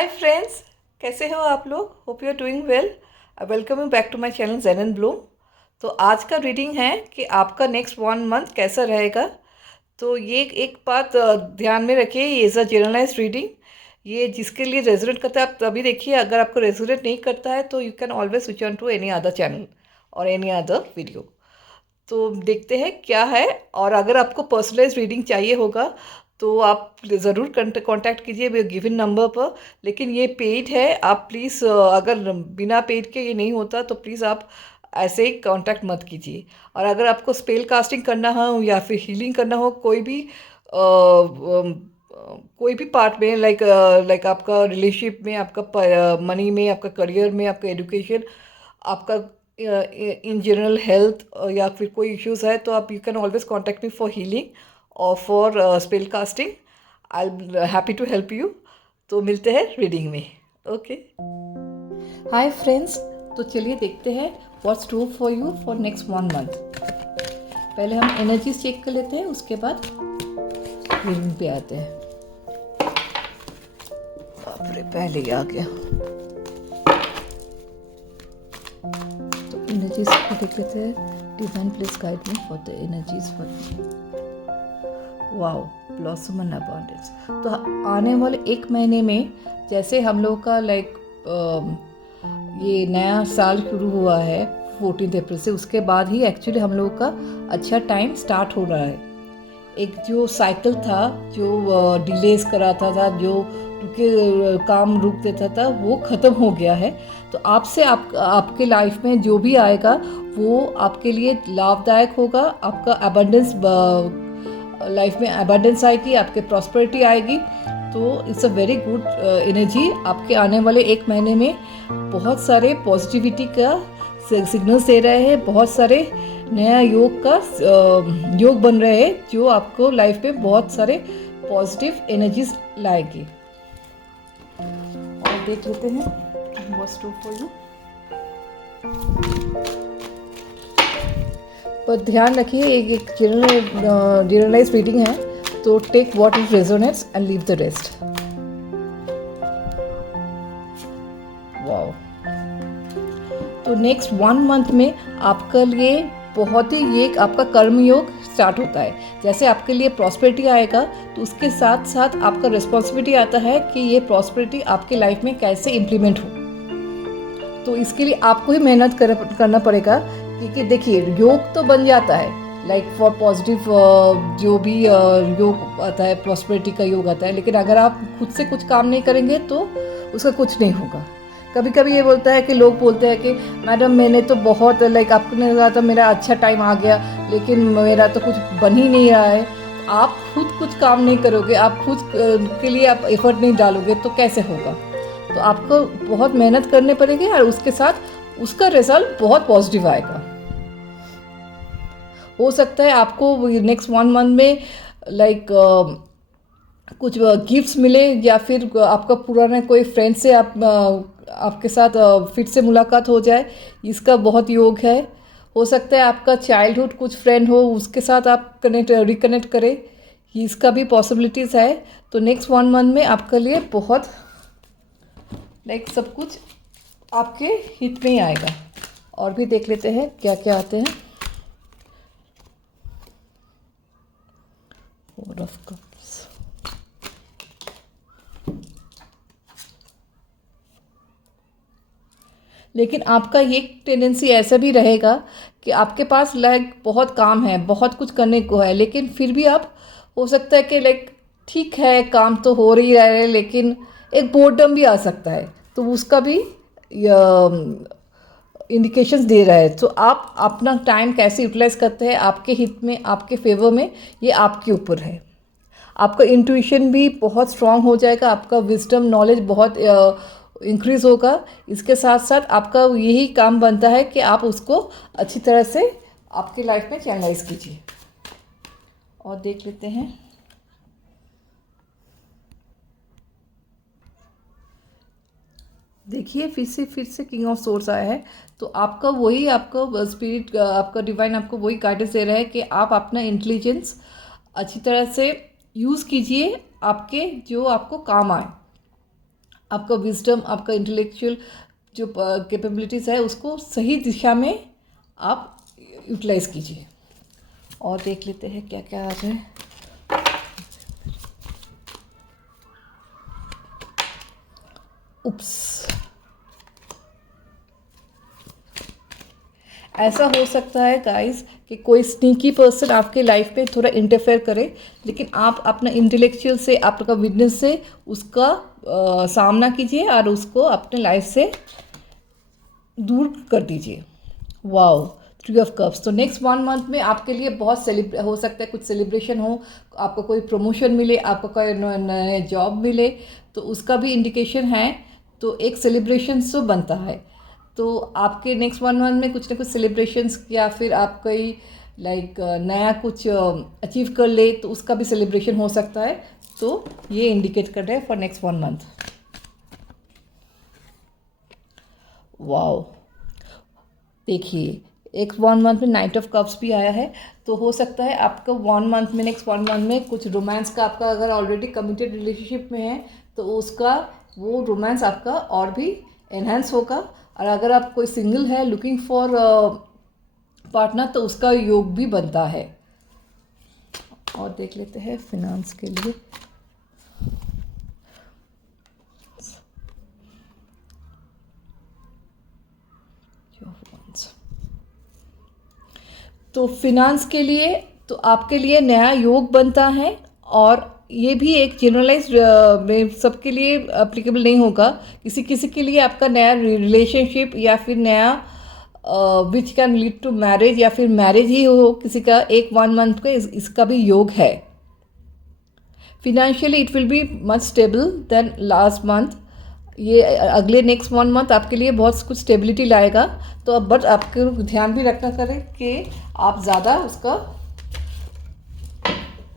Hi friends, कैसे हो आप लोग? Hope you are doing well. Welcome you back to my channel Zen and Bloom. तो आज का रीडिंग है कि आपका नेक्स्ट 1 मंथ कैसा रहेगा। तो ये एक बात ध्यान में रखिए, ये इज़ अ जनरलाइज रीडिंग। ये जिसके लिए रेजोनेट करता है आप तभी देखिए, अगर आपको रेजोनेट नहीं करता है तो you can always switch on to any other channel और एनी अदर वीडियो। तो देखते हैं क्या है। और अगर आपको पर्सनलाइज रीडिंग चाहिए होगा तो आप ज़रूर कांटेक्ट कीजिए गिवन नंबर पर। लेकिन ये पेड है, आप प्लीज़ अगर बिना पेड के ये नहीं होता तो प्लीज़ आप ऐसे ही कांटेक्ट मत कीजिए। और अगर आपको स्पेल कास्टिंग करना हो या फिर हीलिंग करना हो कोई भी पार्ट में, लाइक आपका रिलेशनशिप में, आपका मनी में, आपका करियर में, आपका एजुकेशन, आपका इन जनरल हेल्थ, या फिर कोई इश्यूज है तो आप you can always contact me for healing और for spell casting. I am happy to help you. तो मिलते हैं रीडिंग में। Okay, hi friends. तो चलिए देखते हैं what's true for you for next 1 month. पहले हम एनर्जीज चेक कर लेते हैं, उसके बाद रीडिंग पे आते हैं। बाप रे, पहले ही आ गया। तो एनर्जीज को देख लेते हैं। Divine please guide me for the energies for wow blossom and abundance. तो आने वाले 1 महीने में जैसे हम लोग का ये नया साल शुरू हुआ है 14 अप्रैल से, उसके बाद ही एक्चुअली हम लोग का अच्छा टाइम स्टार्ट हो रहा है। एक जो साइकिल था, जो डिलेज कराता था, जो काम रुक देता था, वो ख़त्म हो गया है। तो आपसे आपके लाइफ में जो भी आएगा वो आपके लिए लाभदायक होगा। आपका अबंडेंस, लाइफ में अबंडेंस आएगी, आपके प्रॉस्पेरिटी आएगी। तो it's a very good energy. आपके आने वाले 1 महीने में बहुत सारे पॉजिटिविटी का सिग्नल्स दे रहे हैं। बहुत सारे नया योग बन रहे हैं जो आपको लाइफ में बहुत सारे पॉजिटिव एनर्जीज लाएगी। और देख लेते हैं व्हाट्स ट्रू फॉर यू। पर ध्यान रखिए, एक जनरलाइज रीडिंग है, तो take what is resonates and leave the rest. Wow. तो नेक्स्ट 1 मंथ में आपके लिए बहुत ही ये आपका कर्म योग स्टार्ट होता है। जैसे आपके लिए प्रॉस्पेरिटी आएगा तो उसके साथ साथ आपका रिस्पॉन्सिबिलिटी आता है कि ये प्रॉस्पेरिटी आपके लाइफ में कैसे इम्प्लीमेंट हो। तो इसके लिए आपको ही मेहनत करना पड़ेगा, क्योंकि देखिए योग तो बन जाता है, लाइक फॉर पॉजिटिव जो भी योग आता है, प्रॉस्पेरिटी का योग आता है। लेकिन अगर आप खुद से कुछ काम नहीं करेंगे तो उसका कुछ नहीं होगा। कभी कभी ये बोलता है कि लोग बोलते हैं कि मैडम मैंने तो बहुत, लाइक आपने कहा था मेरा अच्छा टाइम आ गया लेकिन मेरा तो कुछ बन ही नहीं रहा है। आप खुद कुछ काम नहीं करोगे, आप खुद के लिए आप एफर्ट नहीं डालोगे तो कैसे होगा। तो आपको बहुत मेहनत करनी पड़ेगी और उसके साथ उसका रिजल्ट बहुत पॉजिटिव आएगा। हो सकता है आपको नेक्स्ट 1 मंथ में लाइक कुछ गिफ्ट्स मिले, या फिर आपका पुराना कोई फ्रेंड से आपके साथ फिर से मुलाकात हो जाए, इसका बहुत योग है। हो सकता है आपका चाइल्डहुड कुछ फ्रेंड हो, उसके साथ आप रिकनेक्ट करें, इसका भी पॉसिबिलिटीज़ है। तो नेक्स्ट 1 मंथ में आपके लिए बहुत सब कुछ आपके हित में ही आएगा। और भी देख लेते हैं क्या क्या आते हैं। Four of cups. लेकिन आपका ये टेंडेंसी ऐसा भी रहेगा कि आपके पास लाइक बहुत काम है, बहुत कुछ करने को है, लेकिन फिर भी आप, हो सकता है कि लाइक ठीक है काम तो हो रही है लेकिन एक बोर्डम भी आ सकता है, तो उसका भी इंडिकेशंस दे रहा है। तो आप अपना टाइम कैसे यूटिलाइज करते हैं आपके हित में, आपके फेवर में, ये आपके ऊपर है। आपका इंट्यूशन भी बहुत स्ट्रांग हो जाएगा, आपका विजडम नॉलेज बहुत इंक्रीज होगा। इसके साथ साथ आपका यही काम बनता है कि आप उसको अच्छी तरह से आपकी लाइफ में चैनलाइज कीजिए। और देख लेते हैं। देखिए फिर से किंग ऑफ सोर्स आया है। तो आपका वही, आपको स्पिरिट, आपका डिवाइन आपको वही गाइडेंस दे रहा है कि आप अपना इंटेलिजेंस अच्छी तरह से यूज़ कीजिए, आपके जो आपको काम आए। आपका विजडम, आपका इंटेलेक्चुअल जो कैपेबिलिटीज़ है उसको सही दिशा में आप यूटिलाइज कीजिए। और देख लेते हैं क्या क्या आ रहा है। उप्स, ऐसा हो सकता है गाइस कि कोई स्नीकी पर्सन आपके लाइफ में थोड़ा इंटरफेयर करे, लेकिन आप अपना इंटेलेक्चुअल से, आपका विटनेस से उसका सामना कीजिए और उसको अपने लाइफ से दूर कर दीजिए। Wow, 3 of cups. तो नेक्स्ट 1 मंथ में आपके लिए बहुत हो सकता है कुछ सेलिब्रेशन हो, आपको कोई प्रमोशन मिले, आपको कोई नया जॉब मिले, तो उसका भी इंडिकेशन है। तो एक सेलिब्रेशन तो बनता है। तो आपके नेक्स्ट 1 मंथ में कुछ ना कुछ सेलिब्रेशंस, या फिर आप कोई नया कुछ अचीव कर ले तो उसका भी सेलिब्रेशन हो सकता है। तो ये इंडिकेट कर रहे हैं फॉर नेक्स्ट 1 मंथ। वाओ, देखिए एक 1 मंथ में 9 ऑफ कप्स भी आया है। तो हो सकता है आपका 1 मंथ में, नेक्स्ट 1 मंथ में कुछ रोमांस का, आपका अगर ऑलरेडी कमिटेड रिलेशनशिप में है तो उसका वो रोमांस आपका और भी एनहांस होगा। और अगर आप कोई सिंगल है लुकिंग फॉर पार्टनर तो उसका योग भी बनता है। और देख लेते हैं फिनांस के लिए। तो फिनांस के लिए तो आपके लिए नया योग बनता है, और ये भी एक जनरलाइज में सबके लिए अप्लीकेबल नहीं होगा। किसी किसी के लिए आपका नया रिलेशनशिप या फिर नया which can lead to marriage, या फिर मैरिज ही हो किसी का, एक 1 मंथ का इसका भी योग है। Financially it will be much stable then last month. ये अगले नेक्स्ट 1 मंथ आपके लिए बहुत कुछ स्टेबिलिटी लाएगा। तो अब बट आपको ध्यान भी रखना करें कि आप ज़्यादा उसका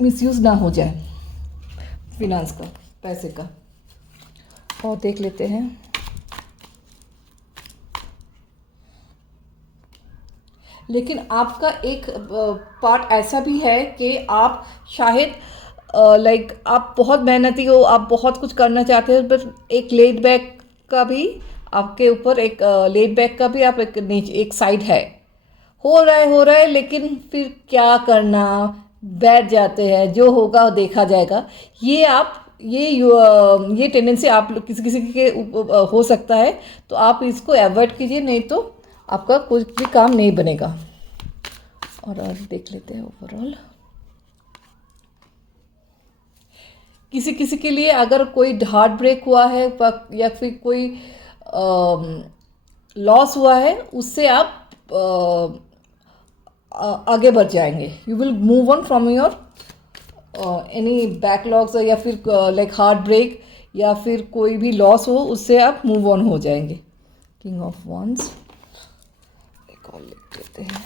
मिसयूज़ ना हो जाए, फिनांस का, पैसे का। और देख लेते हैं। लेकिन आपका एक पार्ट ऐसा भी है कि आप शायद आप बहुत मेहनती हो, आप बहुत कुछ करना चाहते हो, बट एक लेड बैक का भी आपके ऊपर, एक लेड बैक का भी आप एक साइड है। हो रहा है लेकिन फिर क्या करना, बैठ जाते हैं, जो होगा वो देखा जाएगा। ये आप ये टेंडेंसी आप किसी किसी के हो सकता है। तो आप इसको अवॉइड कीजिए, नहीं तो आपका कुछ भी काम नहीं बनेगा। और देख लेते हैं ओवरऑल। किसी किसी के लिए अगर कोई हार्ट ब्रेक हुआ है या फिर कोई लॉस हुआ है, उससे आप आगे बढ़ जाएंगे। You will move on from your any backlogs, या फिर हार्ट ब्रेक या फिर कोई भी लॉस हो, उससे आप मूव ऑन हो जाएंगे। किंग ऑफ वॉन्ड्स, एक और लिख देते हैं।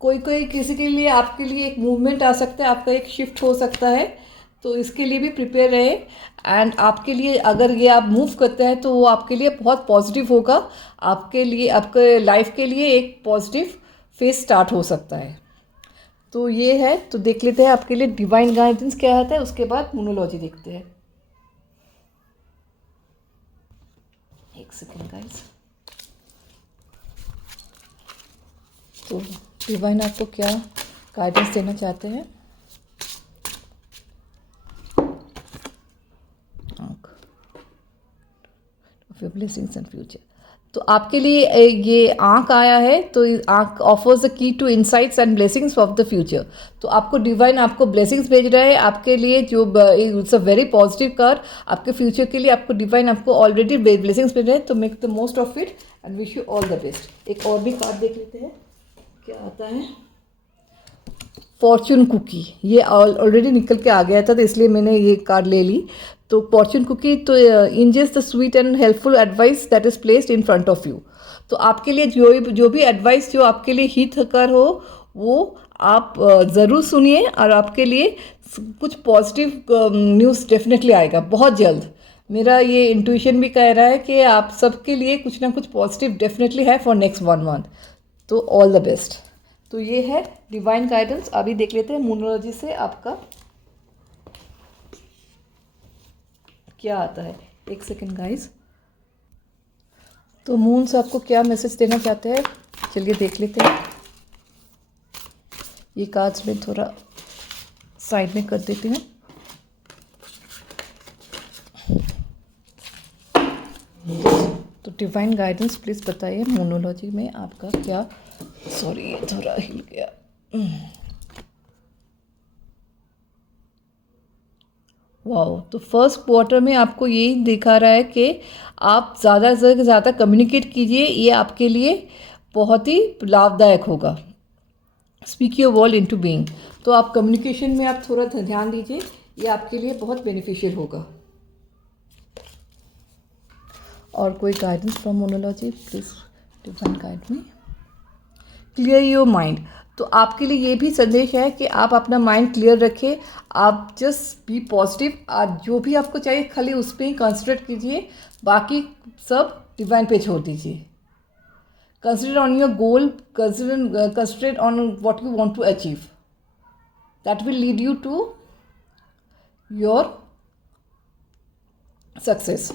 कोई कोई किसी के लिए, आपके लिए एक मूवमेंट आ सकता है, आपका एक शिफ्ट हो सकता है। तो इसके लिए भी प्रिपेयर रहे। एंड आपके लिए अगर ये आप मूव करते हैं तो वो आपके लिए बहुत पॉजिटिव होगा। आपके लिए, आपके लाइफ के लिए एक पॉजिटिव फेज स्टार्ट हो सकता है। तो ये है। तो देख लेते हैं आपके लिए डिवाइन गाइडेंस क्या आता है, उसके बाद मोनोलॉजी देखते हैं। एक सेकेंड गाइस। तो डिवाइन आपको क्या गाइडेंस देना चाहते हैं? Blessings and future. तो आपके लिए ये आंख आया है, तो आंख offers the key to insights and blessings of the future. तो आपको डिवाइन आपको ब्लेसिंग्स भेज रहा है आपके लिए, जो it's a very positive card. आपके फ्यूचर के लिए आपको डिवाइन आपको ऑलरेडी ब्लेसिंग्स भेज रहे हैं। तो make the most of it and wish you all the best. एक और भी कार्ड देख लेते हैं क्या आता है। फॉर्चून कुकी, ये ऑलरेडी निकल के आ गया था, तो इसलिए मैंने ये कार्ड ले ली। तो फॉर्चून कुकी तो ingests the sweet and helpful advice that is placed in front of you. तो आपके लिए जो भी एडवाइस जो आपके लिए हितकर हो, वो आप ज़रूर सुनिए, और आपके लिए कुछ पॉजिटिव न्यूज़ डेफिनेटली आएगा बहुत जल्द। मेरा ये इंट्यूशन भी कह रहा है कि आप सबके लिए कुछ ना कुछ पॉजिटिव डेफिनेटली है फॉर नेक्स्ट 1 मंथ। तो ऑल द बेस्ट। तो ये है डिवाइन गाइडेंस। अभी देख लेते हैं मोनोलॉजी से आपका क्या आता है। एक सेकेंड गाइस। तो मून से आपको क्या मैसेज देना चाहते हैं, चलिए देख लेते हैं। ये कार्ड्स में थोड़ा साइड में कर देती हूँ। तो डिवाइन गाइडेंस प्लीज़ बताइए मोनोलॉजी में आपका क्या, सॉरी ये थोड़ा हिल गया। वाओ, तो फर्स्ट क्वार्टर में आपको यही दिखा रहा है कि आप ज़्यादा से ज़्यादा कम्युनिकेट कीजिए, ये आपके लिए बहुत ही लाभदायक होगा। Speak your world into being. तो आप कम्युनिकेशन में आप थोड़ा ध्यान दीजिए, ये आपके लिए बहुत बेनिफिशियल होगा। और कोई guidance from monology please divine guide me. Clear your mind. तो आपके लिए ये भी संदेश है कि आप अपना माइंड क्लियर रखिए, आप जस्ट बी पॉजिटिव। आज जो भी आपको चाहिए खाली उस पर ही कंसंट्रेट कीजिए, बाकी सब डिवाइन पे छोड़ दीजिए। Concentrate on your goal, concentrate on what you want to achieve, that will lead you to your success.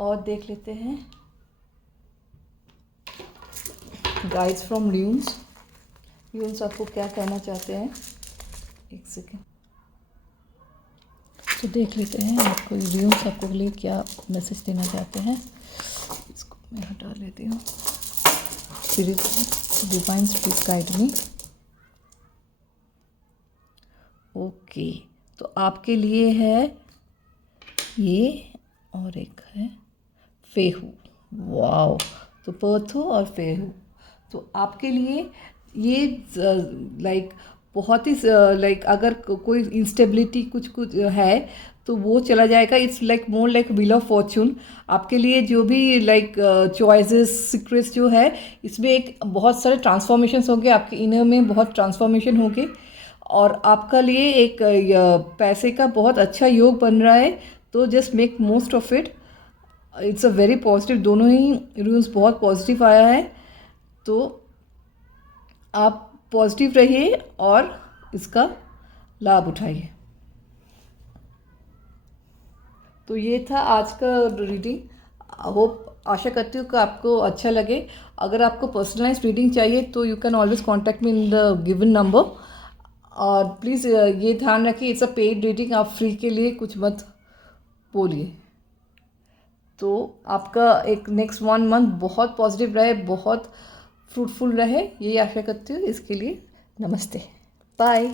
और देख लेते हैं गाइड्स फ्रॉम ल्यून्स। ल्यून्स आपको क्या कहना चाहते हैं, एक सेकेंड। तो देख लेते हैं आपको ल्यून्स आपको लिए क्या मैसेज देना चाहते हैं। इसको मैं हटा लेती हूँ। Divine spirit guide me. Okay, तो आपके लिए है ये, और एक है फेहू। वाओ, तो पर्थो और फेहू। तो आपके लिए ये लाइक बहुत ही लाइक अगर कोई इंस्टेबिलिटी कुछ है तो वो चला जाएगा। It's like more like wheel of Fortune. आपके लिए जो भी लाइक चॉइसेस सीक्रेट्स जो है, इसमें एक बहुत सारे ट्रांसफॉर्मेशंस होंगे, आपके इनर में बहुत ट्रांसफॉर्मेशन होंगे। और आपका लिए एक पैसे का बहुत अच्छा योग बन रहा है। तो just make most of it. It's a very positive, दोनों ही रूल्स बहुत पॉजिटिव आया है। तो आप पॉजिटिव रहिए और इसका लाभ उठाइए। तो ये था आज का रीडिंग। होप, आशा करती हूँ कि आपको अच्छा लगे। अगर आपको पर्सनलाइज रीडिंग चाहिए तो you can always contact me in the given number. और प्लीज़ ये ध्यान रखिए, इट्स अ पेड रीडिंग, आप फ्री के लिए कुछ मत बोलिए। तो आपका एक नेक्स्ट 1 मंथ बहुत पॉजिटिव रहे, बहुत फ्रूटफुल रहे, यही आशा करती हूँ। इसके लिए नमस्ते, बाय।